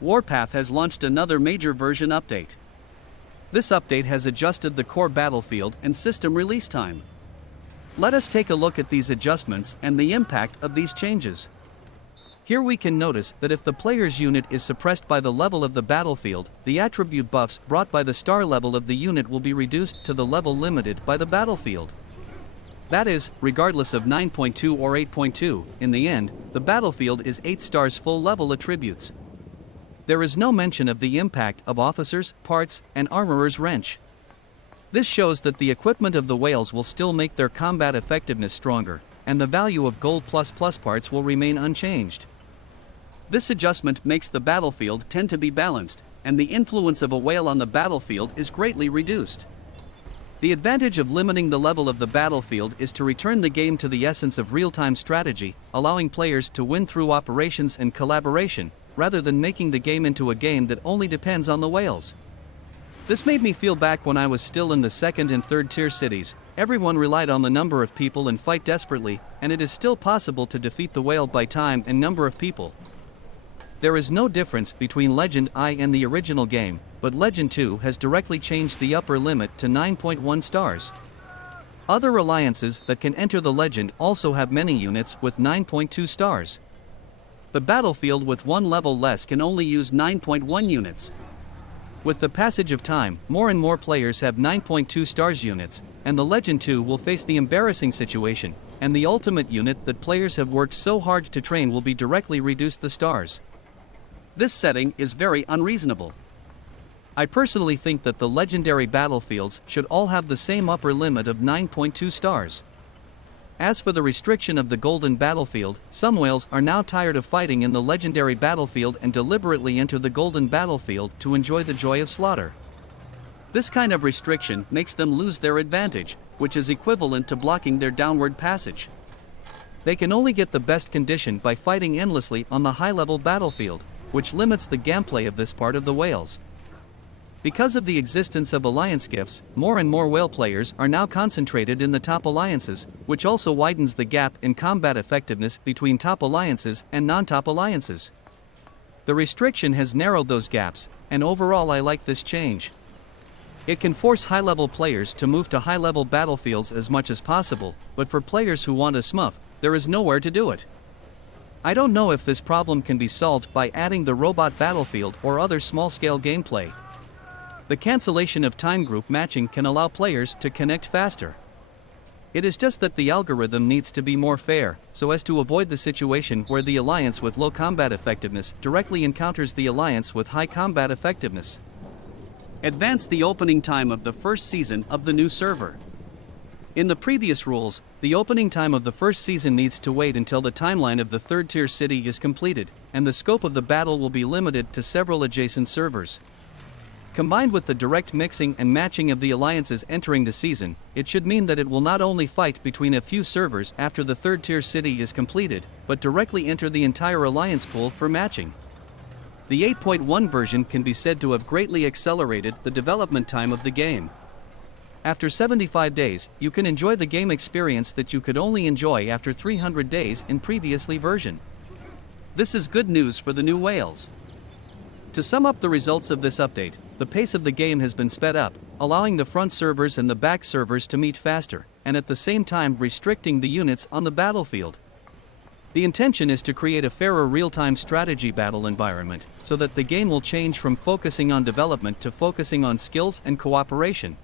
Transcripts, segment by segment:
Warpath has launched another major version update. This update has adjusted the core battlefield and system release time. Let us take a look at these adjustments and the impact of these changes. Here we can notice that if the player's unit is suppressed by the level of the battlefield, the attribute buffs brought by the star level of the unit will be reduced to the level limited by the battlefield. That is, regardless of 9.2 or 8.2, in the end, the battlefield is 8 stars full level attributes. There is no mention of the impact of officers, parts, and armorer's wrench. This shows that the equipment of the whales will still make their combat effectiveness stronger, and the value of gold plus parts will remain unchanged. This adjustment makes the battlefield tend to be balanced, and the influence of a whale on the battlefield is greatly reduced. The advantage of limiting the level of the battlefield is to return the game to the essence of real-time strategy, allowing players to win through operations and collaboration, rather than making the game into a game that only depends on the whales. This made me feel back when I was still in the second and third tier cities. Everyone relied on the number of people and fight desperately, and it is still possible to defeat the whale by time and number of people. There is no difference between Legend I and the original game, but Legend 2 has directly changed the upper limit to 9.1 stars. Other alliances that can enter the Legend also have many units with 9.2 stars. The battlefield with one level less can only use 9.1 units. With the passage of time, more and more players have 9.2 stars units, and the Legend 2 will face the embarrassing situation, and the ultimate unit that players have worked so hard to train will be directly reduced the stars. This setting is very unreasonable. I personally think that the legendary battlefields should all have the same upper limit of 9.2 stars. As for the restriction of the golden battlefield, some whales are now tired of fighting in the legendary battlefield and deliberately enter the golden battlefield to enjoy the joy of slaughter. This kind of restriction makes them lose their advantage, which is equivalent to blocking their downward passage. They can only get the best condition by fighting endlessly on the high-level battlefield, which limits the gameplay of this part of the whales. Because of the existence of alliance gifts, more and more whale players are now concentrated in the top alliances, which also widens the gap in combat effectiveness between top alliances and non-top alliances. The restriction has narrowed those gaps, and overall I like this change. It can force high-level players to move to high-level battlefields as much as possible, but for players who want a smurf, there is nowhere to do it. I don't know if this problem can be solved by adding the robot battlefield or other small-scale gameplay. The cancellation of time group matching can allow players to connect faster. It is just that the algorithm needs to be more fair, so as to avoid the situation where the alliance with low combat effectiveness directly encounters the alliance with high combat effectiveness. Advance the opening time of the first season of the new server. In the previous rules, the opening time of the first season needs to wait until the timeline of the third tier city is completed, and the scope of the battle will be limited to several adjacent servers. Combined with the direct mixing and matching of the alliances entering the season, it should mean that it will not only fight between a few servers after the third tier city is completed, but directly enter the entire alliance pool for matching. The 8.1 version can be said to have greatly accelerated the development time of the game. After 75 days, you can enjoy the game experience that you could only enjoy after 300 days in previously version. This is good news for the new whales. To sum up the results of this update, the pace of the game has been sped up, allowing the front servers and the back servers to meet faster, and at the same time restricting the units on the battlefield. The intention is to create a fairer real-time strategy battle environment, so that the game will change from focusing on development to focusing on skills and cooperation.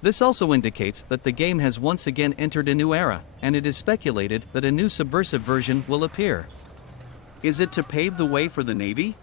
This also indicates that the game has once again entered a new era, and it is speculated that a new Subversive version will appear. Is it to pave the way for the Navy?